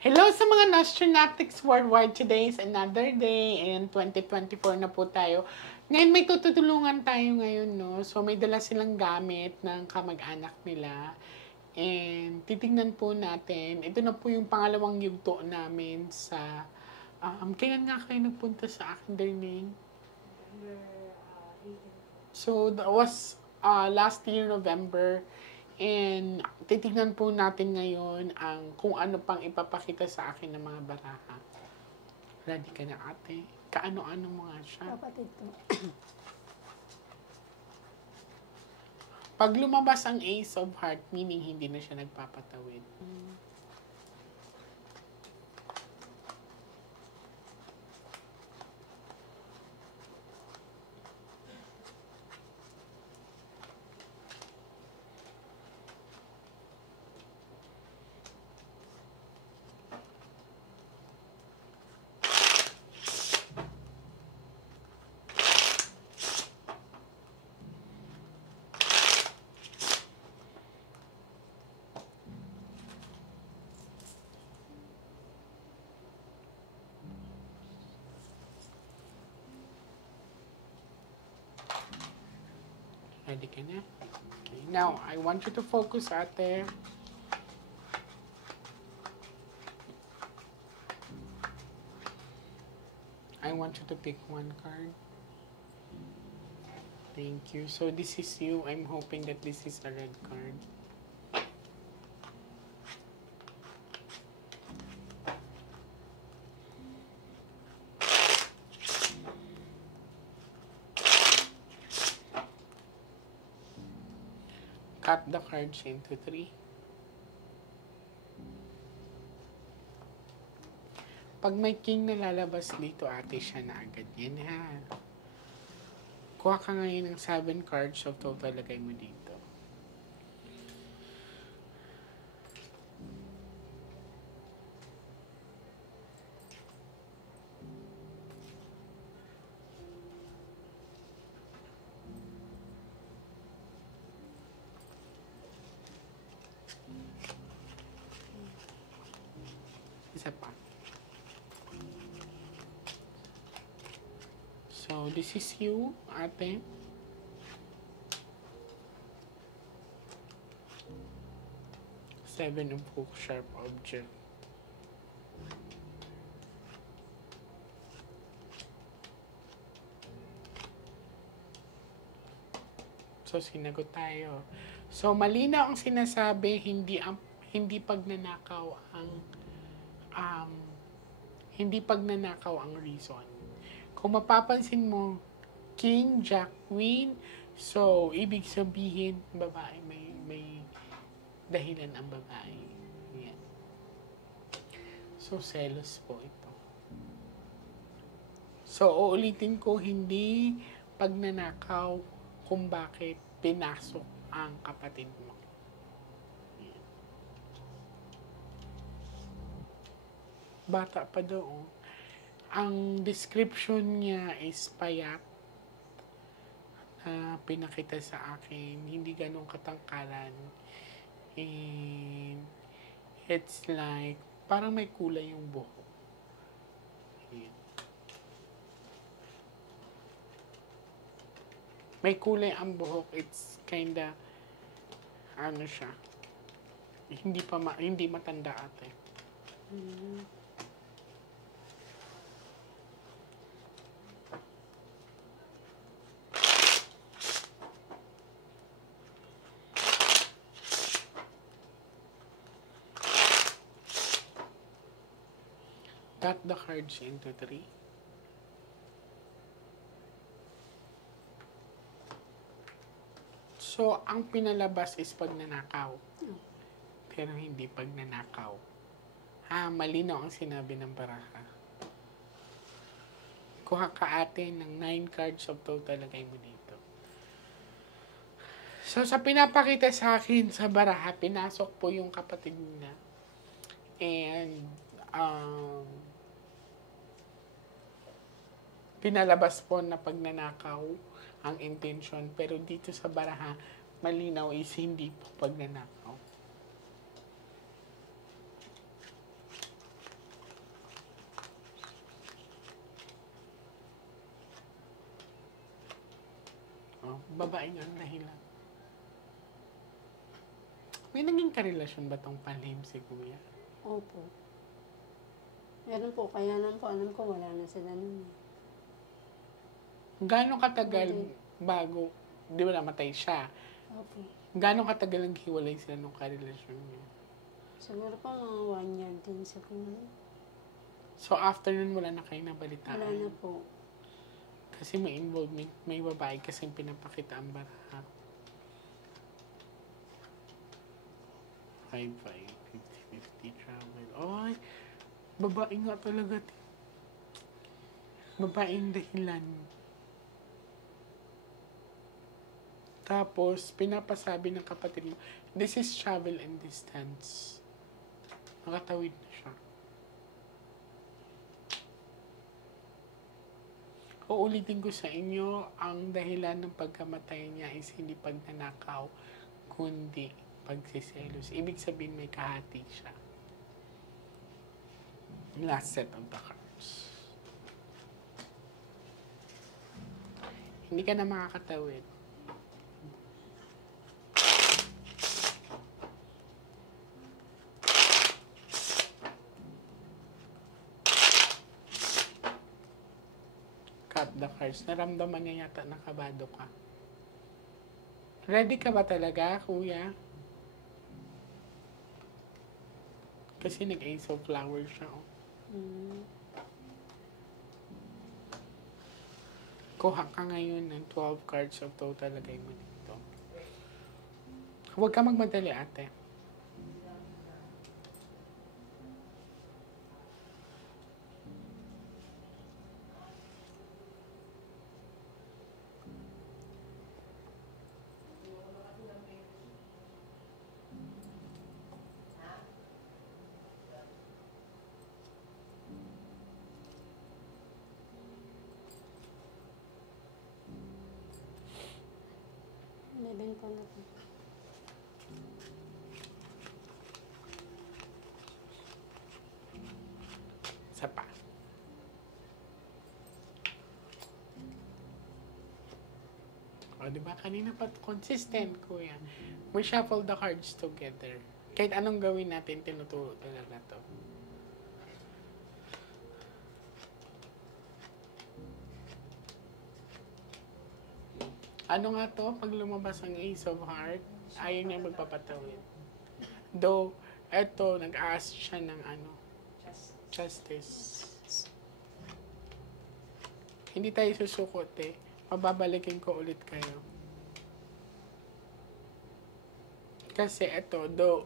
Hello sa mga Nostranautics worldwide. Today is another day and 2024 na po tayo. Ngayon may tutulungan tayo ngayon, no? So may dala silang gamit ng kamag-anak nila. And titingnan po natin. Ito na po yung pangalawang yugto namin sa... kailan nga kayo nagpunta sa akin, Darling? So that was last year, November. And titignan po natin ngayon ang kung ano pang ipapakita sa akin ng mga baraha. Ready ka na, ate? Kaano-ano mo nga siya? Kapatid ko. Pag lumabas ang Ace of Heart, meaning hindi na siya nagpapatawid. Ready ka na? Okay. Now, I want you to focus, ate. I want you to pick one card. Thank you. So, this is you. I'm hoping that this is a red card. Cut the cards into 3. Pag may king na lalabas dito, ate, siya na agad yan, ha? Kuha ka ngayon ng 7 cards of total, lagay mo dito. Isa pa. So, this is you, ate. Seven of hook, sharp object. So, sinagot tayo. So, malinaw ang sinasabi, hindi pagnanakaw ang reason. Kung mapapansin mo, King, Jack, Queen, so, ibig sabihin, babae, may dahilan ang babae. Yan. So, selos po ito. So, uulitin ko, hindi pagnanakaw kung bakit pinasok ang kapatid mo. Yan. Bata pa doon. Ang description niya is payat na pinakita sa akin. Hindi ganun katangkalan. And it's like, parang may kulay yung buhok. Ayan. May kulay ang buhok. It's kinda, ano siya, hindi matanda ate. Cut the cards into 3. So, ang pinalabas is pagnanakaw. Pero hindi pagnanakaw. Malinaw ang sinabi ng baraha. Kuha ka ate ng 9 cards of total, lagay mo dito. So, sa pinapakita sa akin sa baraha, pinasok po yung kapatid niya. And, pinalabas po na pagnanakaw ang intention. Pero dito sa baraha, malinaw is hindi po pagnanakaw. babaeng ang dahilan. May naging karelasyon ba tong palihim si Kuya? Opo. Meron po, kaya lang po, alam ko wala na sila nun. Gano'ng katagal Hindi. bago, di ba namatay siya? Opo. Gano'ng katagal ang hiwalay sila nung karelasyon niyo? Siguro po mga 1 year din siguro. So after nun, wala na kayo nabalitaan? Wala na po. Kasi may involvement, may babae kasing pinapakita ang baraha. 5-5, 50-50 travel. Ay, babae nga talaga. Babaeng dahilan. Tapos, pinapasabi ng kapatid mo, this is travel and distance. Nakatawid na siya. Uulitin ko sa inyo, ang dahilan ng pagkamatay niya is hindi pagnanakaw, kundi pagsiselos. Ibig sabihin may kahati siya. Last set of the cards. Hindi ka na makakatawid. Cut the cards. Naramdaman niya yata nakabado ka. Ready ka ba talaga, Kuya? Kasi nag-ace of flowers siya. Oh. Kuha ka ngayon ng 12 cards of total. Lagay mo dito. Huwag ka magmadali, ate. Nabenta na po. Isa pa. O, diba? Kanina pa consistent, Kuya. We shuffle the cards together. Kahit anong gawin natin, tinuturo talaga to. Ano nga to? Pag lumabas ang Ace of Heart, ayaw niya magpapatawid. Though, eto, nag-ask siya ng ano, justice. Hindi tayo susukot eh. Mababalikin ko ulit kayo. Kasi eto, though,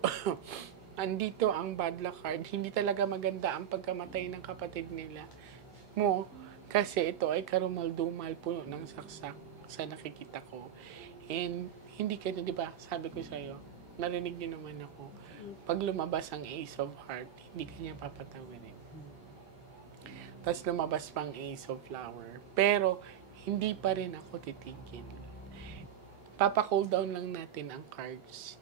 andito ang bad luck card, hindi talaga maganda ang pagkamatay ng kapatid nila mo. Kasi ito ay karumal-dumal, puno ng saksak sa nakikita ko. And hindi ka na, di ba, sabi ko sa'yo, narinig niyo naman ako, pag lumabas ang Ace of Heart, hindi ka niya papatawarin. Tapos lumabas pang Ace of Flower. Pero, hindi pa rin ako titigil. Papa-cool down lang natin ang cards.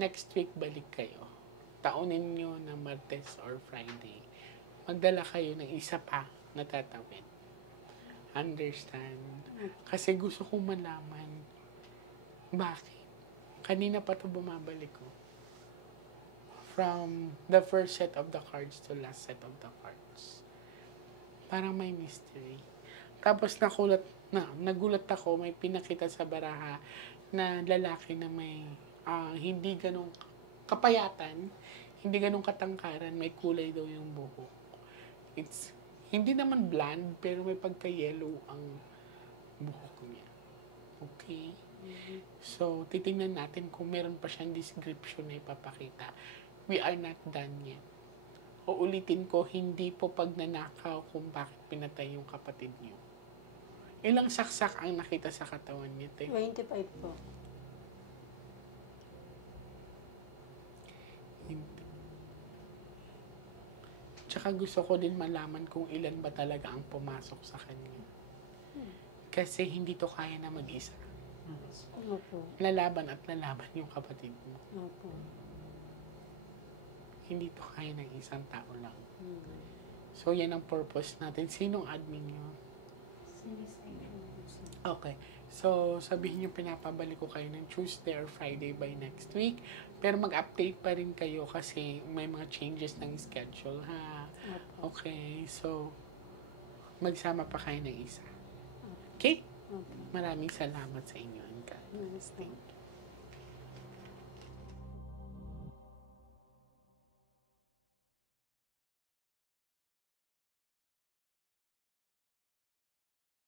Next week, balik kayo. Taunin nyo na Martes or Friday. Magdala kayo ng isa pa na tatawid. Understand? Kasi gusto kong malaman bakit. Kanina pa ito bumabalik ko. From the first set of the cards to last set of the cards. Parang may mystery. Tapos nagulat ako, may pinakita sa baraha na lalaki na may hindi ganong kapayatan, hindi ganong katangkaran, may kulay daw yung buhok. It's hindi naman blonde, pero may pagka-yellow ang buhok niya. Okay? So, titingnan natin kung meron pa siyang description na ipapakita. We are not done yet. Uulitin ko, hindi po pagnanakaw kung bakit pinatay yung kapatid niyo. Ilang saksak ang nakita sa katawan niya, te? 25 po. Hindi. Tsaka gusto ko din malaman kung ilan ba talaga ang pumasok sa kanya. Kasi hindi to kaya na mag-isa. Opo. Lalaban at lalaban yung kapatid mo. Opo. Hindi to kaya ng isang tao lang. So, yan ang purpose natin. Sinong admin nyo? Okay. So, sabihin nyo pinapabalik ko kayo ng Tuesday or Friday by next week. Pero mag-update pa rin kayo kasi may mga changes ng schedule, ha? Opo. Okay, so, magsama pa kayo ng isa. Okay? Opo. Maraming salamat sa inyo, guys. Yes, Thank you.